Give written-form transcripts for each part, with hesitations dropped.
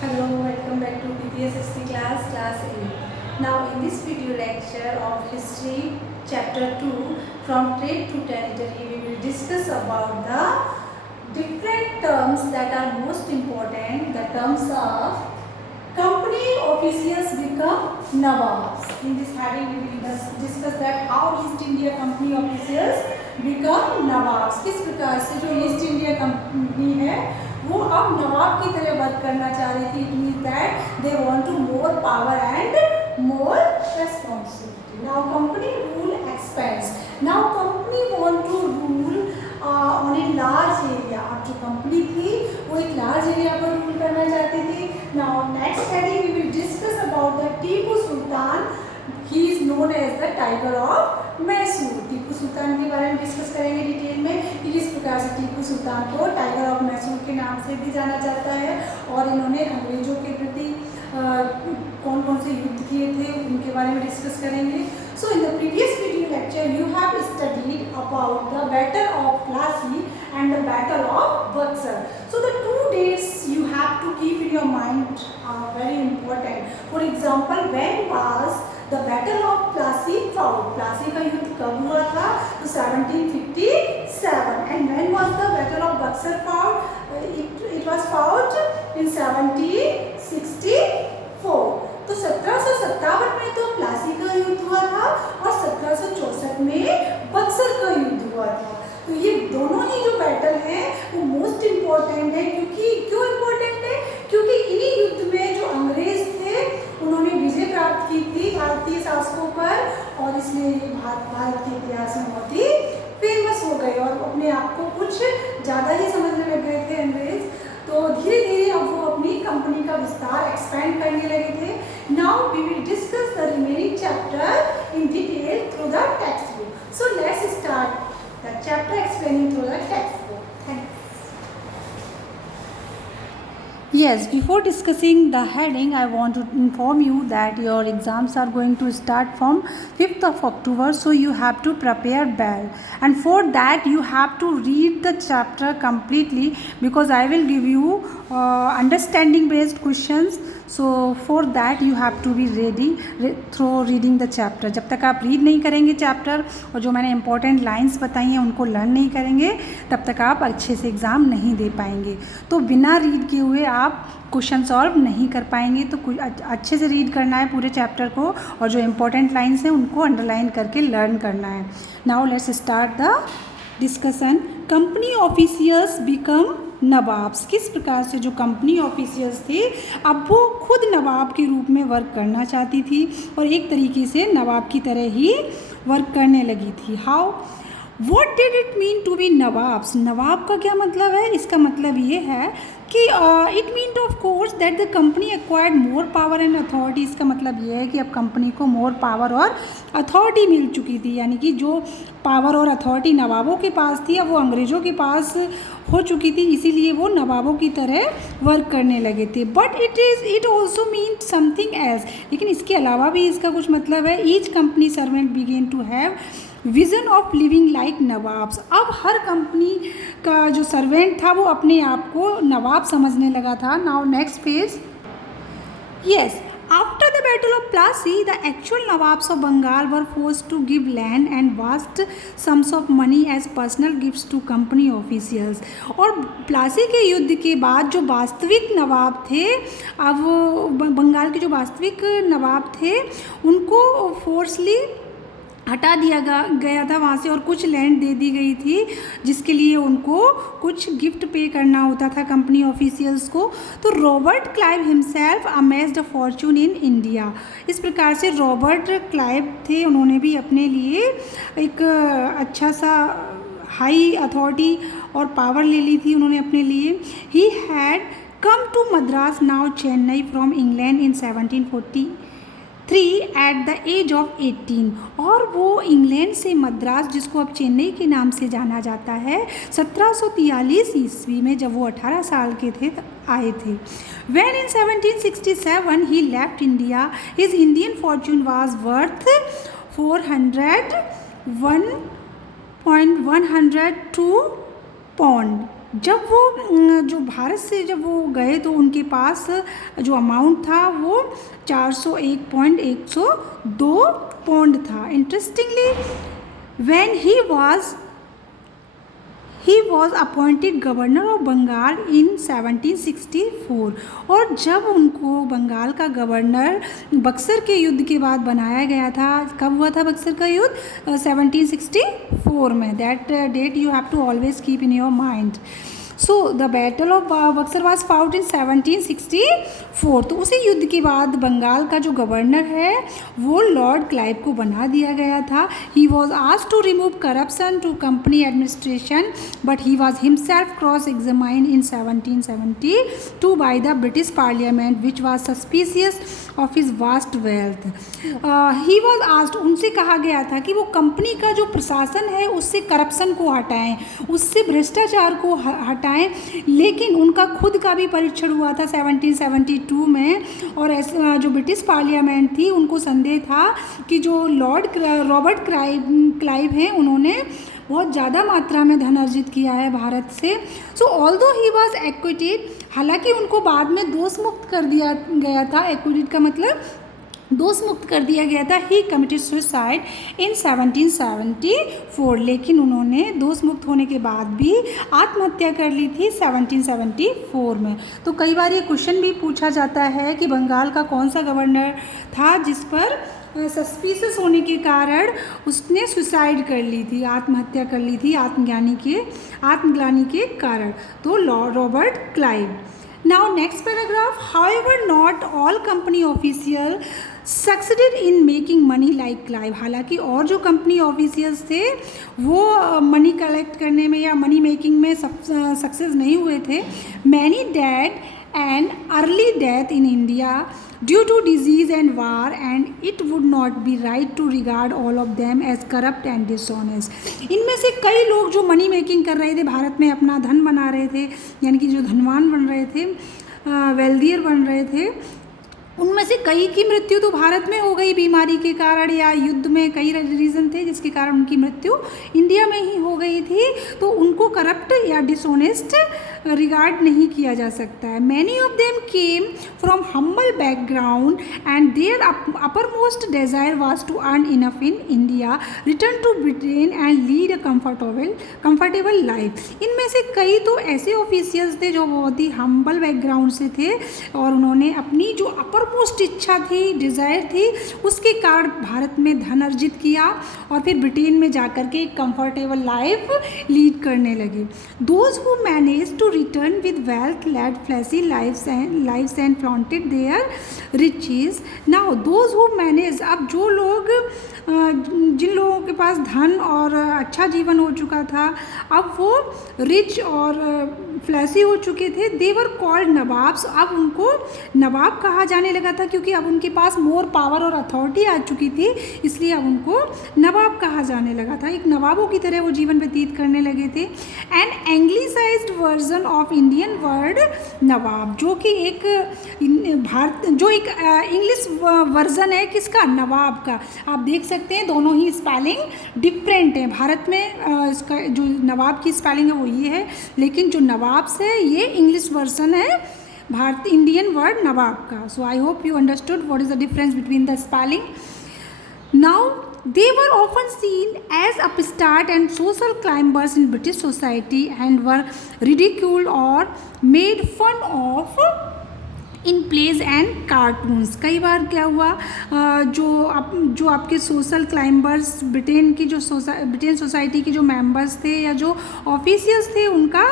Hello, welcome back to PPS History class 8. Now in this video lecture of History Chapter 2 from Trade to Territory, we will discuss about the different terms that are most important, the terms of company officials become Nawabs. In this heading we will discuss that how East India Company officials become Nawabs. किस प्रकार से जो east India company है वो अब नवाब की तरह work करना चाह रही थी. It means that they want to more power and more responsibility. Now company rule expands. Now company want to rule on a large area. अब जो कंपनी थी वो एक लार्ज एरिया पर रूल करना चाहती थी. Now next heading we will discuss about the Tipu Sultan. He is known as the Tiger of Mysore. Tipu Sultan के बारे में डिस्कस करेंगे डिटेल में कि किस प्रकार से टीपू सुल्तान को टाइगर ऑफ मैसूर के नाम से भी जाना जाता है और इन्होंने अंग्रेजों के प्रति कौन कौन से युद्ध किए थे उनके बारे में डिस्कस करेंगे. So in the previous video lecture you have studied about the battle of Plassey and the battle of Buxar. So the two dates you have to keep in your mind very important. For example when was the battle of Plassey fought. Plassey का युद्ध कब हुआ था? तो 1757. And when was the battle of Buxar fought? It was fought in 1764. तो 1757 में तो प्लासी का युद्ध हुआ था और 1764 में बक्सर का युद्ध हुआ था. तो ये दोनों ही जो बैटल हैं वो मोस्ट इम्पोर्टेंट है. क्यों इम्पोर्टेंट है? क्योंकि इन्हीं युद्ध में जो अंग्रेज थे उन्होंने विजय प्राप्त की थी भारतीय शासकों पर और इसलिए ये भारत के इतिहास में बहुत ही फेमस हो गए और अपने आप को कुछ ज़्यादा ही समझने लग गए थे अंग्रेज. तो धीरे धीरे अब वो अपनी कंपनी का विस्तार एक्सपेंड करने लगे थे. Now we will discuss the remaining chapter in detail through the text book. So let's start the chapter explaining through the text book. Thank you. Yes, before discussing the heading, I want to inform you that your exams are going to start from 5th of October, so you have to prepare well. And for that, you have to read the chapter completely because I will give you understanding based questions. So for that, you have to be ready through reading the chapter. जब तक आप read नहीं करेंगे chapter और जो मैंने important lines बताई हैं उनको लर्न नहीं करेंगे तब तक आप अच्छे से एग्ज़ाम नहीं दे पाएंगे. तो बिना रीड किए हुए आप क्वेश्चन सॉल्व नहीं कर पाएंगे. तो अच्छे से रीड करना है पूरे चैप्टर को और जो इम्पोर्टेंट लाइंस हैं उनको अंडरलाइन करके लर्न करना है. Now let's start the discussion. Company officials become nawabs. किस प्रकार से जो कंपनी ऑफिशियल्स थे अब वो खुद नवाब के रूप में वर्क करना चाहती थी और एक तरीके से नवाब की तरह ही वर्क करने लगी थी. How? What did it mean to be nawabs? नवाब का क्या मतलब है? इसका मतलब ये है कि it mean of course that the company acquired more power and authority. इसका मतलब ये है कि अब कंपनी को मोर पावर और अथॉरिटी मिल चुकी थी. यानी कि जो पावर और अथॉरिटी नवाबों के पास थी अब वो अंग्रेज़ों के पास हो चुकी थी. इसीलिए वो नवाबों की तरह वर्क करने लगे थे. But it also mean something else. लेकिन इसके अलावा भी इसका कुछ मतलब है. Each company servant begin to have vision of living like nawabs. अब हर कंपनी का जो सर्वेंट था वो अपने आप को नवाब समझने लगा था. Now next page. Yes, after the battle of Plassey the actual nawabs of Bengal were forced to give land and vast sums of money as personal gifts to company officials. और प्लासी के युद्ध के बाद जो वास्तविक नवाब थे अब बंगाल के जो वास्तविक नवाब थे उनको फोर्सली हटा दिया गया था वहाँ से और कुछ लैंड दे दी गई थी जिसके लिए उनको कुछ गिफ्ट पे करना होता था कंपनी ऑफिशियल्स को. तो Robert Clive himself amazed a Fortune in India. इस प्रकार से रॉबर्ट क्लाइव थे उन्होंने भी अपने लिए एक अच्छा सा हाई अथॉरिटी और पावर ले ली थी उन्होंने अपने लिए. He had come to Madras now Chennai from England in 1743 at the age of 18. और वो इंग्लैंड से मद्रास जिसको अब चेन्नई के नाम से जाना जाता है 1743 ईस्वी में जब वो 18 साल के थे आए थे. When in 1767 he left India, his Indian fortune was worth 401.102 pound. जब वो जो भारत से जब वो गए तो उनके पास जो अमाउंट था वो 401.102 पौंड था। Interestingly when he was appointed governor of Bengal in 1764, और जब उनको बंगाल का गवर्नर बक्सर के युद्ध के बाद बनाया गया था। कब हुआ था बक्सर का युद्ध? 1764 में। That date you have to always keep in your mind. So the battle of Buxar was fought in 1764। तो उसी युद्ध के बाद बंगाल का जो गवर्नर है वो लॉर्ड क्लाइव को बना दिया गया था। He was asked to remove corruption to company administration, but he was himself cross examined in 1772 by the British parliament which was suspicious of his vast wealth. He was asked, उनसे कहा गया था कि वो कंपनी का जो प्रशासन है उससे करप्शन को हटाएं, उससे भ्रष्टाचार को हटाएं, लेकिन उनका खुद का भी परीक्षण हुआ था 1772 में, और जो ब्रिटिश पार्लियामेंट थी उनको संदेह था कि जो लॉर्ड रॉबर्ट क्लाइव हैं उन्होंने बहुत ज़्यादा मात्रा में धन अर्जित किया है भारत से। सो ऑल्दो ही वॉज एक्विटेड, हालांकि उनको बाद में दोष मुक्त कर दिया गया था। एक्विटेड का मतलब दोष मुक्त कर दिया गया था। ही कमिटेड सुसाइड इन 1774, लेकिन उन्होंने दोष मुक्त होने के बाद भी आत्महत्या कर ली थी 1774 में। तो कई बार ये क्वेश्चन भी पूछा जाता है कि बंगाल का कौन सा गवर्नर था जिस पर सस्पिशियस होने के कारण उसने सुसाइड कर ली थी, आत्महत्या कर ली थी आत्मग्लानि के कारण? तो Lord Robert Clive. Now next paragraph, however not all company official succeeded in making money like Clive। हालांकि और जो कंपनी ऑफिशियल्स थे वो मनी कलेक्ट करने में या मनी मेकिंग में सक्सेस नहीं हुए थे। Many died an early death in India due to disease and war, and it would not be right to regard all of them as corrupt and dishonest। इनमें से कई लोग जो मनी मेकिंग कर रहे थे, भारत में अपना धन बना रहे थे, यानी कि जो धनवान बन रहे थे, वेल्दियर बन रहे थे, उनमें से कई की मृत्यु तो भारत में हो गई बीमारी के कारण, या युद्ध में कई रीज़न थे जिसके कारण उनकी मृत्यु इंडिया में ही हो गई थी। तो उनको करप्ट या डिसऑनेस्ट रिगार्ड नहीं किया जा सकता है। Many of them came from humble background and their uppermost desire was to earn enough in India, return to Britain and lead a comfortable life. इनमें से कई तो ऐसे ऑफिशियल्स थे जो बहुत ही हम्बल बैकग्राउंड से थे, और उन्होंने अपनी जो अपर मोस्ट इच्छा थी, डिज़ायर थी, उसके कारण भारत में धन अर्जित किया और फिर ब्रिटेन में जाकर के एक कंफर्टेबल लाइफ लीड करने लगे। Those who manage to return with wealth led flashy lifes and flaunted their riches. Now those who manage, अब जो लोग जिन लोगों के पास धन और अच्छा जीवन हो चुका था, अब वो रिच और फ्लैसी हो चुके थे, देवर कॉल्ड नवाब्स। अब उनको नवाब कहा जाने लगा था क्योंकि अब उनके पास मोर पावर और अथॉरिटी आ चुकी थी, इसलिए अब उनको नवाब कहा जाने लगा था। एक नवाबों की तरह वो जीवन व्यतीत करने लगे थे। An anglicised version of Indian word nawab, जो कि एक इंग्लिश वर्जन है किसका? नवाब का। आप देख सकते हैं दोनों ही स्पेलिंग डिफरेंट है। भारत में इसका जो नवाब की स्पेलिंग है वो ये है, लेकिन जो नवाब से ये इंग्लिश वर्जन है भारत इंडियन वर्ड नवाब का। So I hope you understood what is the difference between the spelling. Now they were often seen as upstart and social climbers in British society and were ridiculed or made fun of in plays and cartoons. कई बार क्या हुआ, जो आपके social climbers, Britain की जो Britain society के जो members थे या जो ऑफिशियल्स थे, उनका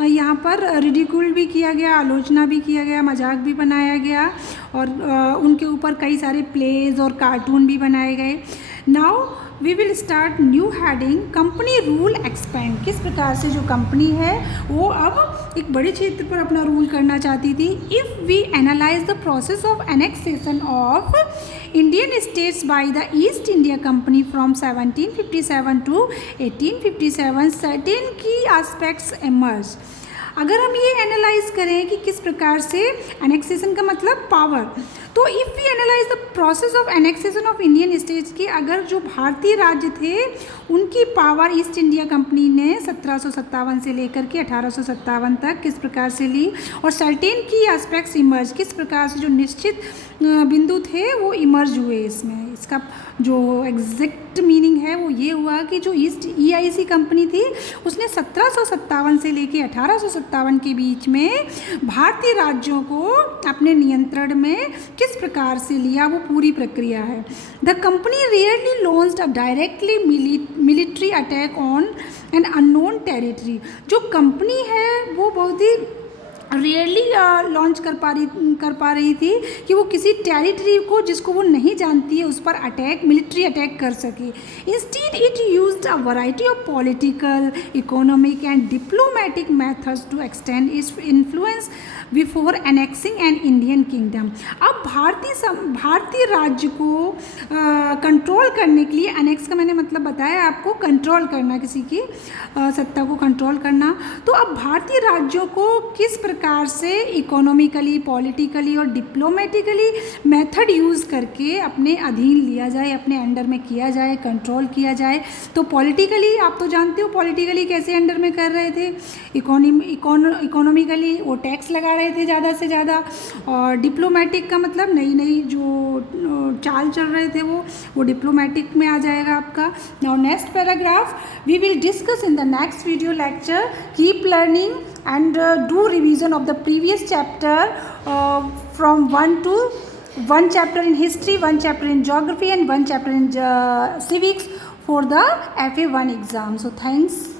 यहाँ पर रिडिक्यूल भी किया गया, आलोचना भी किया गया, मजाक भी बनाया गया, और उनके ऊपर कई सारे प्लेज और कार्टून भी बनाए गए। Now we will start new heading, company rule expand. किस प्रकार से जो कंपनी है वो अब एक बड़े क्षेत्र पर अपना रूल करना चाहती थी। If we analyse the process of annexation of Indian states by the East India Company from 1757 to 1857, certain key aspects emerge. अगर हम ये एनालाइज करें कि किस प्रकार से एनेक्सेशन का मतलब पावर, तो if we analyse the process of annexation of Indian states की, अगर जो भारतीय राज्य थे उनकी पावर ईस्ट इंडिया कंपनी ने 1757 से लेकर के 1857 तक किस प्रकार से ली, और सर्टेन की एस्पेक्ट्स इमर्ज, किस प्रकार से जो निश्चित बिंदु थे वो इमर्ज हुए इसमें। इसका जो एग्जैक्ट मीनिंग है वो ये हुआ कि जो ईस्ट EIC कंपनी थी उसने 1757 से लेके 1857 के बीच में भारतीय राज्यों को अपने नियंत्रण में किस प्रकार से लिया, वो पूरी प्रक्रिया है। The company rarely launched a directly military attack on an unknown territory. जो कंपनी है वो बहुत ही रेयरली लॉन्च कर पा रही थी कि वो किसी टेरिटरी को जिसको वो नहीं जानती है उस पर मिलिट्री अटैक कर सके। Instead it used a variety of political, economic and diplomatic methods to extend its influence before annexing an Indian kingdom. अब भारतीय राज्य को कंट्रोल करने के लिए, एनेक्स का मैंने मतलब बताया आपको, कंट्रोल करना, किसी की सत्ता को कंट्रोल करना। तो अब भारतीय राज्यों को किस प्रकार से इकोनॉमिकली, पॉलिटिकली और डिप्लोमेटिकली मेथड यूज़ करके अपने अधीन लिया जाए, अपने अंडर में किया जाए, कंट्रोल किया जाए। तो पॉलिटिकली आप तो जानते हो पॉलिटिकली कैसे अंडर में कर रहे थे, इकोनॉमिकली वो टैक्स लगा रहे थे ज़्यादा से ज़्यादा, और डिप्लोमेटिक का मतलब नई नई जो चाल चल रहे थे वो डिप्लोमेटिक में आ जाएगा आपका। Now next paragraph we will discuss in the next video lecture. Keep learning and do revision of the previous chapter from 1 chapter in history, 1 chapter in geography and 1 chapter in civics for the FA1 exam. So thanks.